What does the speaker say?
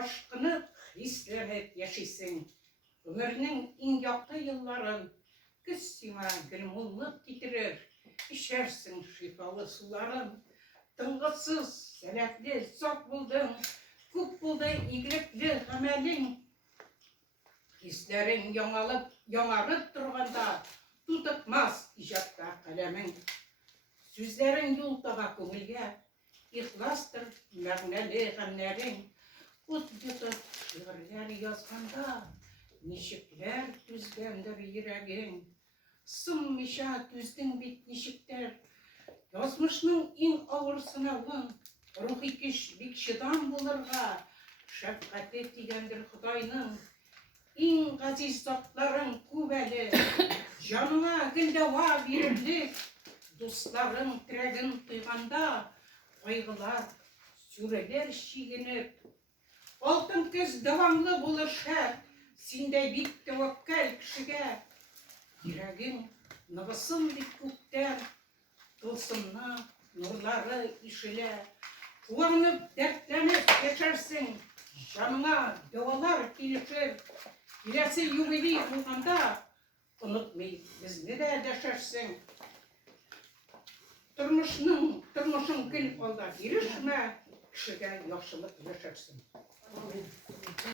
ашқынып, хисленіп яшисің. Өмірінің ең яқты йылларын күз сиңа гел муллык китерер, ишәрсең шифалы суларын. Тыңғысыз, сәләтле зат булдың, күп булды игелекле гамәлең. Хисләрең яңарып торганда, тутыкмас иҗатта каләмең. Сүзләрең юл таба күңелгә, ихластыр мәгънәле гамьләрең. Ут йотып шигырьләр язганда, ничекләр түзгәндер йөрәгең. Сынмыйча түздең бит ничектер, язмышның иң авыр сынавын. Рухи көч бик чыдам булырга, шәфкате тигәндер Худайның. Иң газиз затларың күп әле, җаныңа гел дәва бирерлек. Дусларың терәген тойганда, кайгылар сүрелер чигенеп. Алтын көз дәвамлы булыр шәт, синдәй бик тәвәккәл кешегә. Йөрәгең ныгысын бит күктән, тылсымны нурлары ишелә. Куанып, дәртләнеп яшәрсең, җаныңа дәвалар килешер. Киләсе юбилей булганда, онытмый безне дә дәшәрсең. Тормышың гел алда бирешмә, кешегә яхшылык яшәрсең.